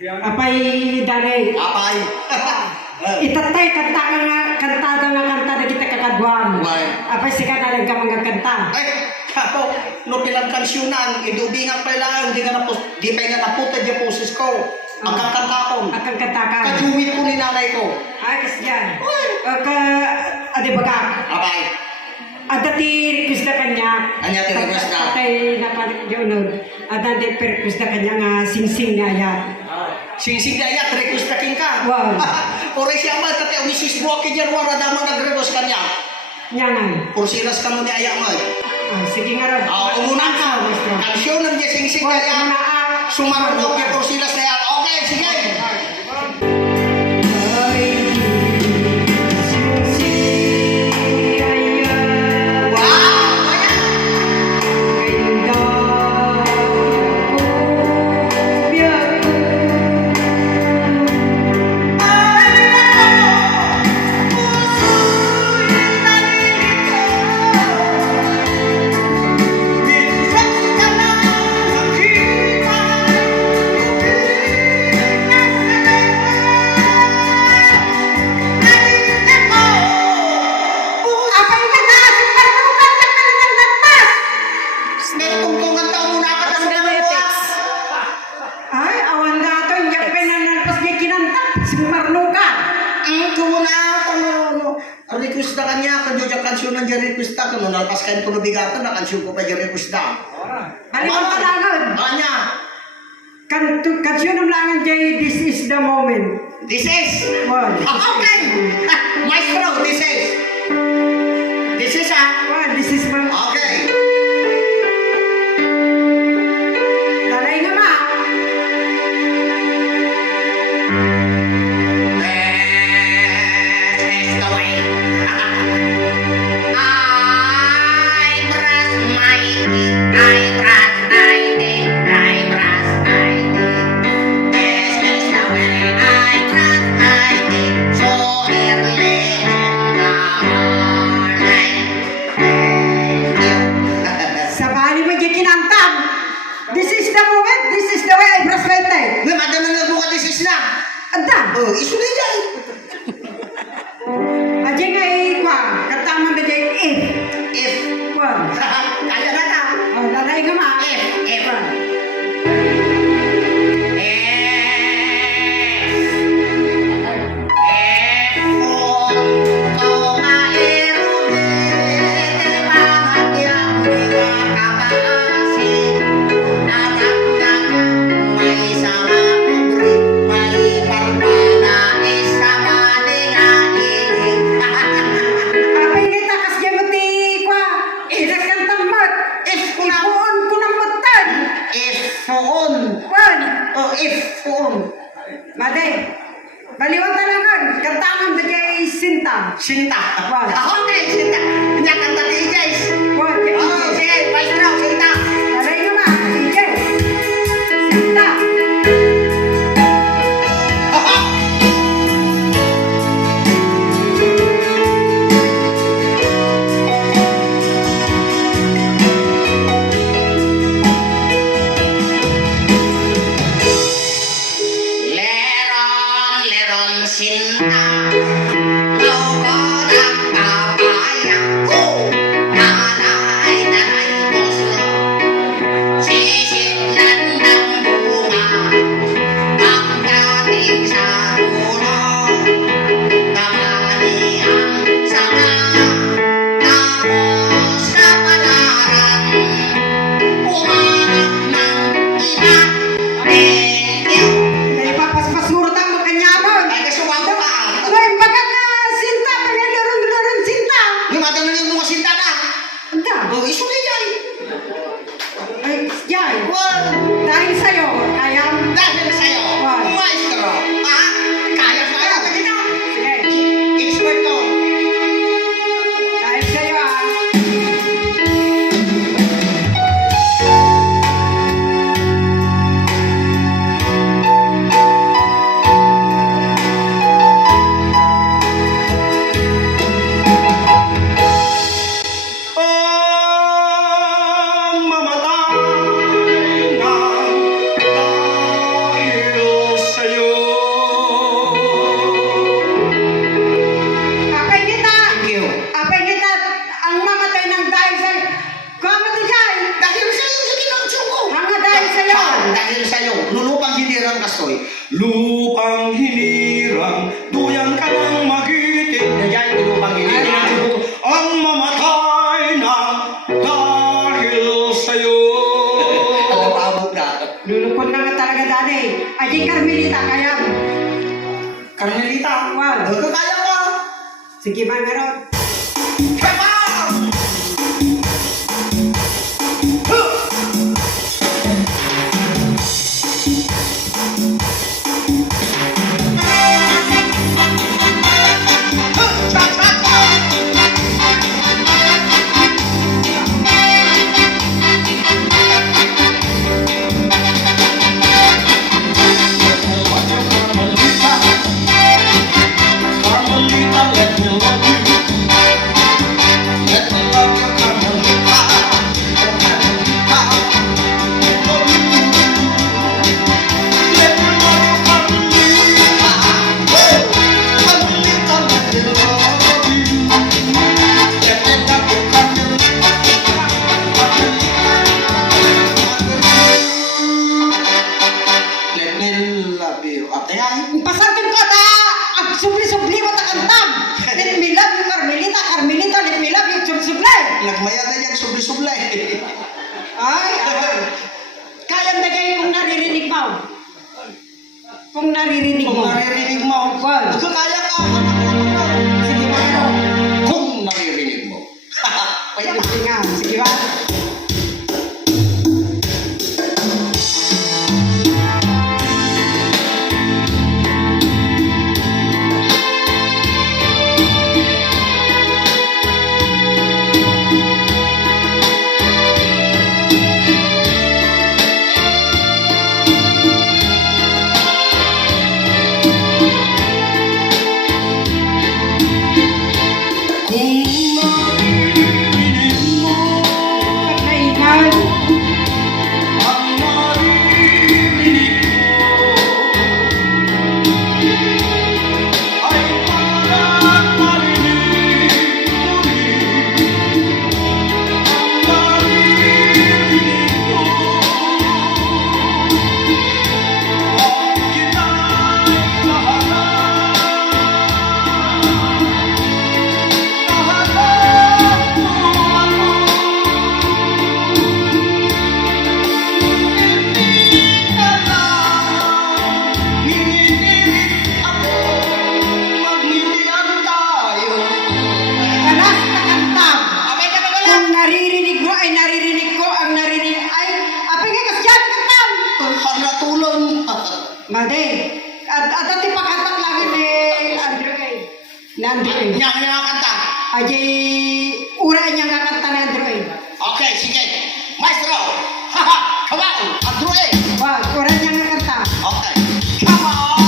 Apay dari. Apay. Itatay kantada nga kanta na kita kakadwang. Apay sikat na lang ka mga kanta. Ay, kapo, no pinagkansyonan, idubingan pa lang, di pa nga naputa di poses ko. Ang kakantakon. Akang kantakan. Kajuwit ko ni nanay ko. Ay, kasi yan. Adi baga. Apay. Ada ti request na kanya. Anya ti request na? Patay na palit yun. Ada ti request na kanya nga sing-sing na yan. Sing-sing na yan, request na king ka. Wow. Ore siya man, tate, umisis buwak kanya ruwara damang nag-request kanya. Nyangan. Porsilas ka mo ni Aya man. Sige nga ron. Umunan ka. maestro. Kansyon ng niya sing-sing na yan. Sumarunok kay porsilas na yan. Okay, sige. Request na kanya, kanyo dyan kansyon ng dyan request na, kano nalpas kayo ko nabigatan na kansyon ko pa dyan request na. Halimbawa ka langan. Kanya. Kansyon ng langan dyan, this is the moment. This is. Wow. Okay. Maestro, this is. This is Wow, this is my... Okay. Lalay nga ma. This is the moment, this is the way I brush my teeth. Nga, madam na nagbuka this is na. Anda. Oh, iso na dyan. Aja nga kwa, kataman na dyan if. If. Wow. Kaya na na. Oh, lalay nga ma. If. Mate, baliwan talangan, kantangan da jay Sinta. Sinta. Wow. Okay, Sinta. Nya kanta kay guys. Wow, Oh, sige, maestro, Sinta. lalay nga ma, DJ. Sinta. Sinta, logo ng papaya ko. ang kastoy. Lupang hinirang, tuyang ka ng magitik. Yan, lupang hinirang. Ang mamatay na dahil sa'yo. Ang napabog na. Lulupon na nga talaga dali. Ay, Carmelita, kaya. Carmelita, Wow. kaya ka. Sige, Mangarot. Come on! Pasagin ko na ang subli-subli mo ta kantang. Let me love you, Carmelita. Carmelita, let me love you, subli-subli. Nagmaya na yan, subli-sublay. Ay, kaya tagay kung naririnig mo. Kung naririnig Kung mo. naririnig mo, Wow. kaya ka. Sige, Mangarot. Kung naririnig mo. Kaya nga, sige ba? Kainan. Ang naririnig mo ay parang marinig mo rin. Ang naririnig mo ang kita'y nahanap. Nahanap mo ako. Kanas na kantang. Kung naririnig mo ay naririnig ko, ang naririnig ay apay nga kasyan kantang. Made. At ati pakatak lagi ni Andrew kay. Ni Andrew kay. Ajay ura niya nga kanta ni Andrew kay. Okay, sige. Maestro! Haha! Come on! Andrew A! Wag, ura niya nga kanta. Okay. Come on!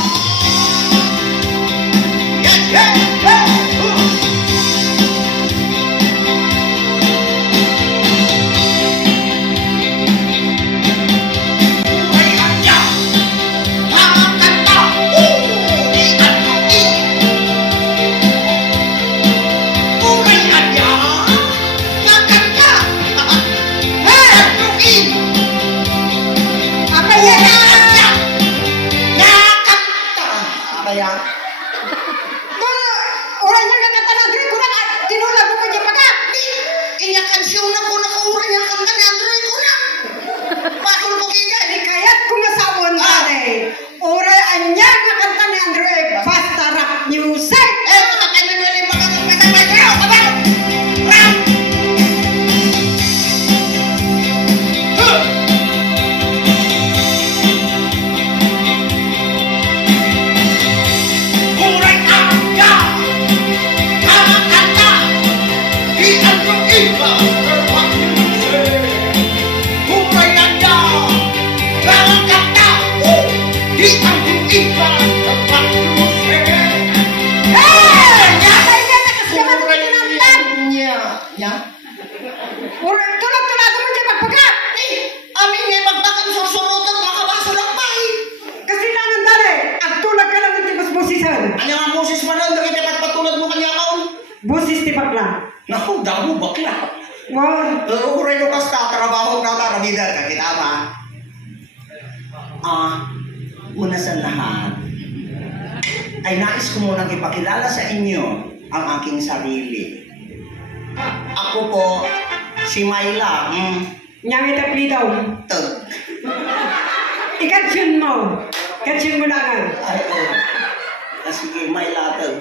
Yeah, yeah, yeah! Uray kanya! Mga kanta! Di ano i! Uray kanya! Mga kanta! Hey! Ano i! Apay nga na. Ura niya nga kanta ni Andrew kurang tinulag mo pa niya paga. Di kayat kumasawon ka eh. Ura anya nga kanta ni Andrew basta rap music. Hey! Yatay nga nakasyaman mo kinantan. Ya. Ura tulad-tulad mo dyan magpaga. Amin ngay magbakan susurutan makabaso lang pa eh. Kasi naman dali. At tulad ka lang ng tibas bosisan. Ano ang boses mo doon? Dagay dapat patulad mo kanya kaon. Bosis tibak lang. Naku, damo bakla. Wow. Uray ko kasta, trabaho na ta, ramida, kakita ba? una sa lahat, ay nais ko munang ipakilala sa inyo ang aking sarili. Ako po, si Myla, Nyang ita plitaw. tag. Ikatsyon mo. Katsyon mo lang. Ay, sige, Myla, tag.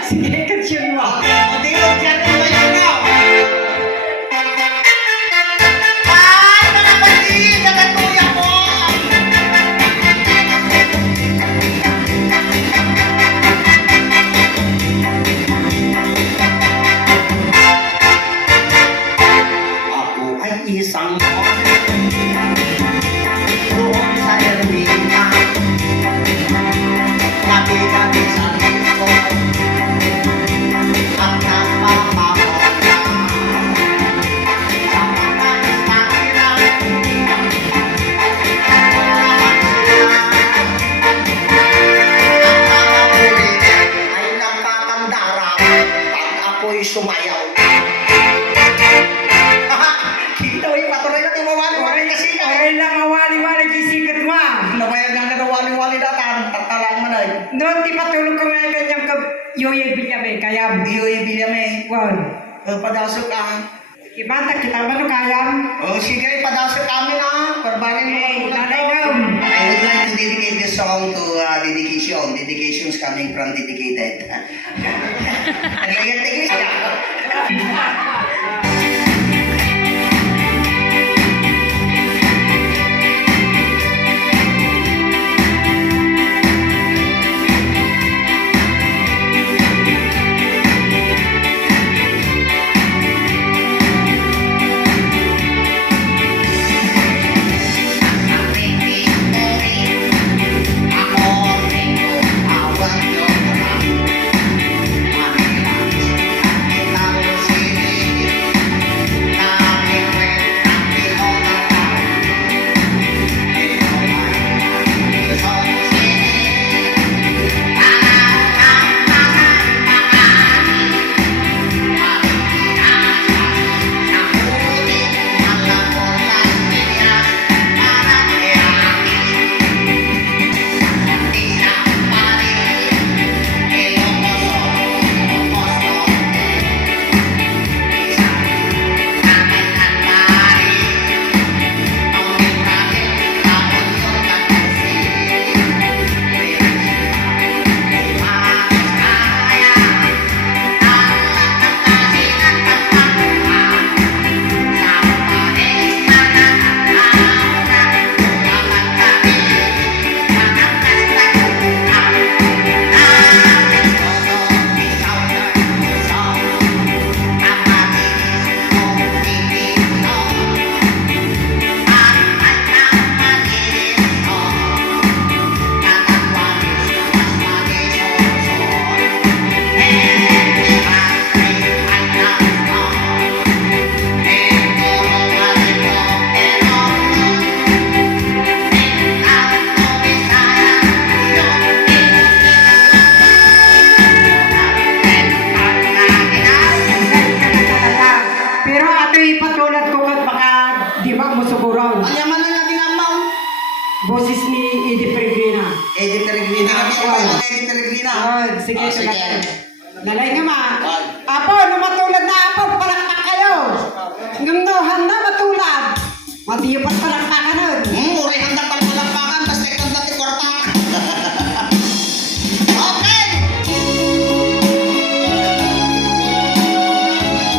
Sige, katsyon mo. Matilog dyan ang Myla na. Ay, mga kapatid, nagatuya ko. Ako ay isang doon sa Ermita. Gabi-gabi sa listo ang nagpapakita sa mga istahiran. Ang mga bulitin ay nakakandara pag ako'y sumayaw. Kita ay patuloy na tumawali-wali kasi Ay lang awali-wali kisikat mo. nabayag nga na wali-wali datan, tatalang man ay. Doon di patulog ko nga kanyang yoye bilyame. Kaya, Iyoy bilyame, wow. padasok ka. Ibanta kita ba no kaya? Oh, sige, padasok kami na. Parbarin mo. Hey, nanay ka. I would like to dedicate this song to dedication. Dedications coming from dedicated. Naglagat-tigis ka. Pero ato ipatulad ko kat baka di ba mo suguron. Ano man ang nating amaw? Boses ni Eddie Peregrina. Eddie Peregrina. Eddie Peregrina. Oh, sige, Ah, sige. Nalay nga ma. Ay. Apo, no matulad na apo, palakpak kayo. Ngamnohan na matulad. Matiyapat palakpakan nun. Uray handa pala palakpakan, basta ikaw natin kwarta. Okay!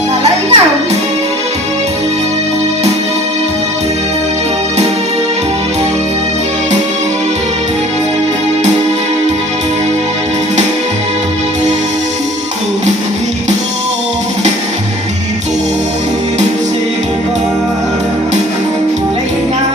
Nalay nga. Nalay nga.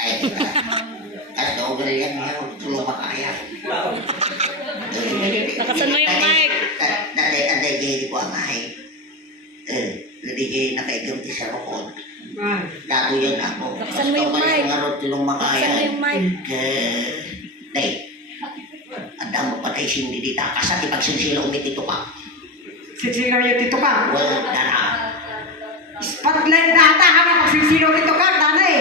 Ay, ano ba yan? Tulong makaya. Nakasan mo yung mic. Nanday, hindi ko amay. Hindi nakaigamti sa rokon. Dato yun ako. Nakasan mo yung mic. Tulong makaya. Nakasan mo yung mic. Day, anda mo patay sindi dita. Kasat ipagsinsila umit ito pa. Sisino yung tito ka? Well, dana. Spotlight data ka na pag sisino tito ka, tanay.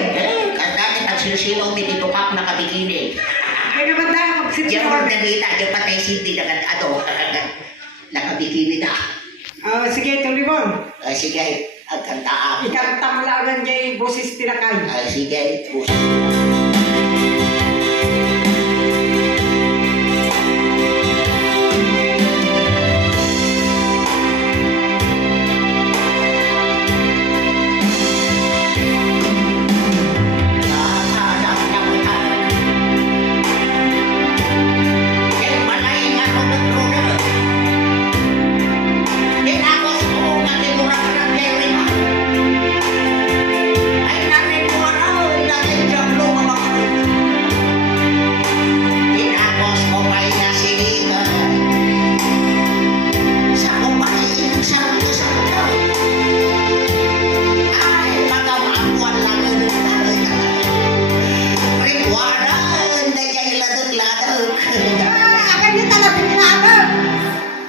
Kasi ipagsinsila umit ito pa nakabikini. Kaya naman dahil pag Diyan sisino. mo nalita, diyan patay sindi na nakabikini na. Sige, tuloy mo. Sige, ang kantaan. Ikanta mo lang ng jay boses tinakay. Sige, Akan niya talaga pinabag.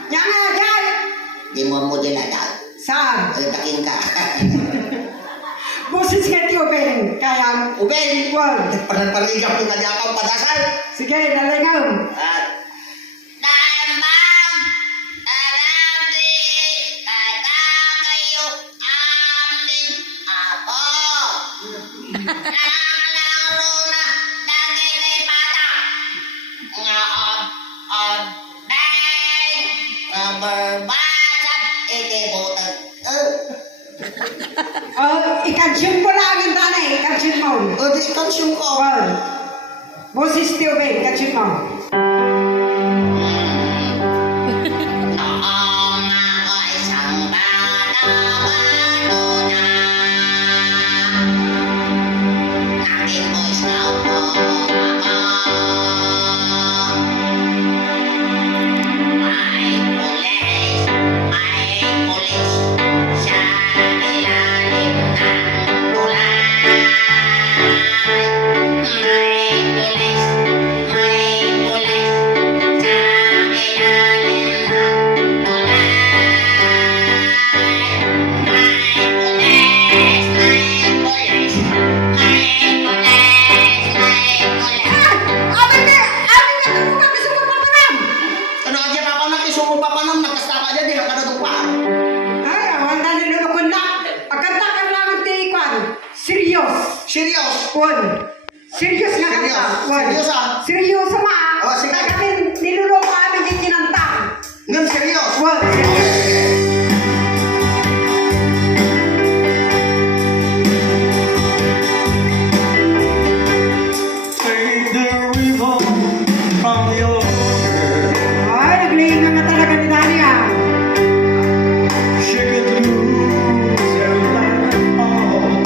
Yan nga, dyan. Di mo dinadal. Saan? Takin ka. Boses nga tiyo, Ben. Kaya, Ubel, wag. panagpaligaw ko na di ako padasal. Sige, nalingam. At Tamang Arami Kata kayo amin Apo Nangalaro na Daging pata Ngaon Bang Berbasat Iti butang Ikansyon mo lang ang tanay. Ikansyon mo. di konsum ko. Wag. Boses tiyo, Ben. Ikansyon mo. Oma ko isang bata balona Naging Boy Scout po ako May pulis Sa ilalim ng tulay May pulis Sa ilalim ng tulay Amin na ito mo gusto mo paparam. Ano aja papa nak isumo papa nam nakastaka aja di kada tupa. Ay, awan na nilulukon na. Pagkanta ka lang ang tikwan. Serious. Serius. Wag. Serious nga kanta. Serious. Wag. Serious, ah. Serious ma. Oh, sige. Kami niluloko kami yung kinanta. Ngem serius. Wag. Take the river from your Ay, naglihinga nga talaga ni Dani ah. shake it loose and let it fall.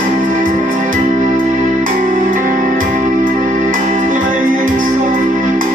Playing soft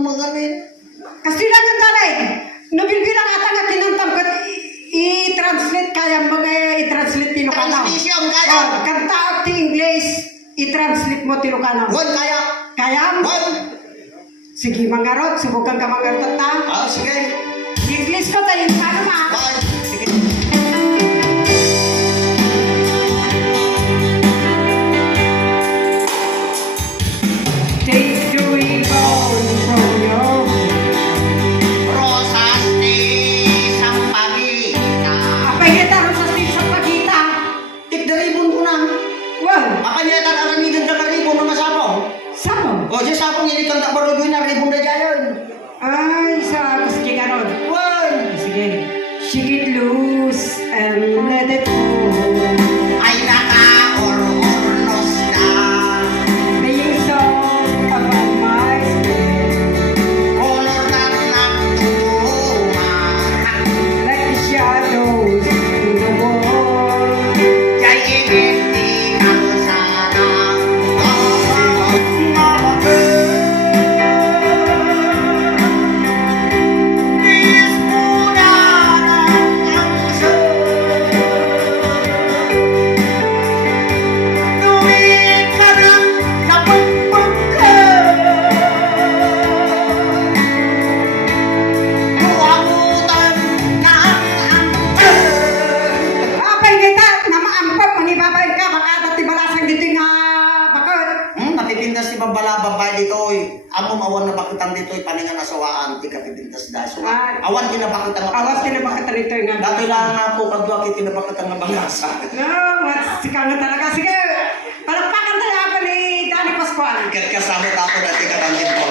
mga nin. Kasi lang ang talay. Nabilbilang ata nga kinantam ko i-translate kaya mga i-translate Ilocano. Transmission kaya. Oh, kanta ti English i-translate mo ti Ilocano. Wan kaya. Kaya? Wan. Sige mangarot, subukan ka mangarot ta. Sige. English ko tayo Ilocano ma. Wan. Sige. Take the ribbon from your Rosas de Sampaguita. apa kita harus stil sa pagkita. Tik dari ribon ko nang. Well, Apa niya tan aramigan ka ribon na masapong? samo. O siya sapong ini kan tak barudoy na ribon na jayon. Ay, sa sige garot. Wan. Sige. Shake it loose and let it go. Ay naka-or-ornos na. Being soft about my skin, Kolor na nagtutuman. like the shadows in the wall. Jay init di kalsada. Mga Apay kita, namaampap, manibabay ka, baka dati balasang dito nga bakit. napipintas ni babala babay dito oy. Amom awan na bakitang dito oy paningan asawaan ti kapipintas da. So Ay. awan kinabakitang nga. Awas ka na bakit rito nga. Dati lang na po kadwa kiti nabakitang nga bangasa. No, sika nga talaga. Sige, palakpakan tayo ako ni Danny Pascual. Kasama ako dati katangin ko.